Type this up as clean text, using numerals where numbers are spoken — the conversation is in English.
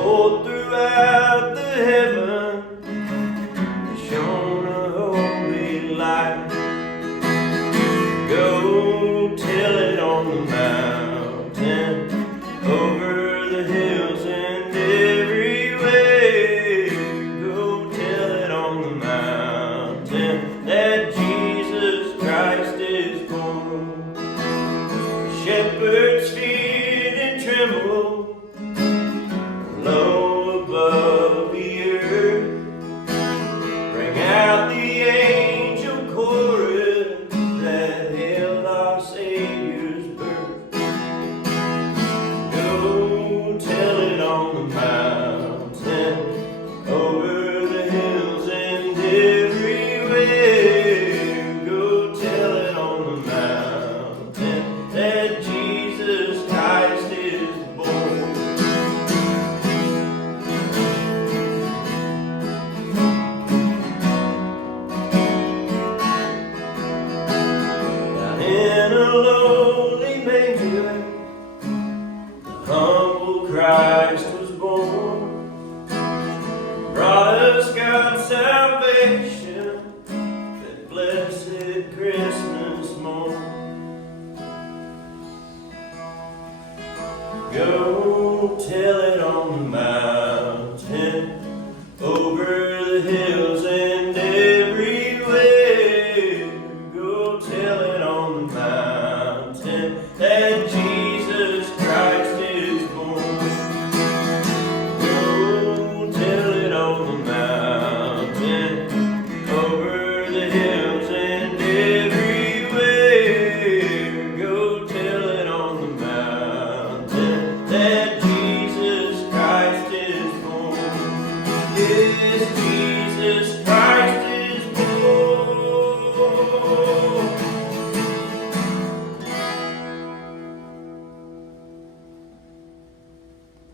All throughout the heaven shone a holy light. Go tell it on the mountain, over the hills and everywhere. Go tell it on the mountain that Jesus Christ is born. Shepherds feared and trembled low above the earth. Bring out the angel chorus that hailed our Savior's birth. Go tell it on the mountain, over the hills and everywhere. Go tell it on the mountain that Jesus Christ is born. In a lowly manger, the humble Christ was born. Brought us God's salvation that blessed Christmas morn. Go tell it on the mountain,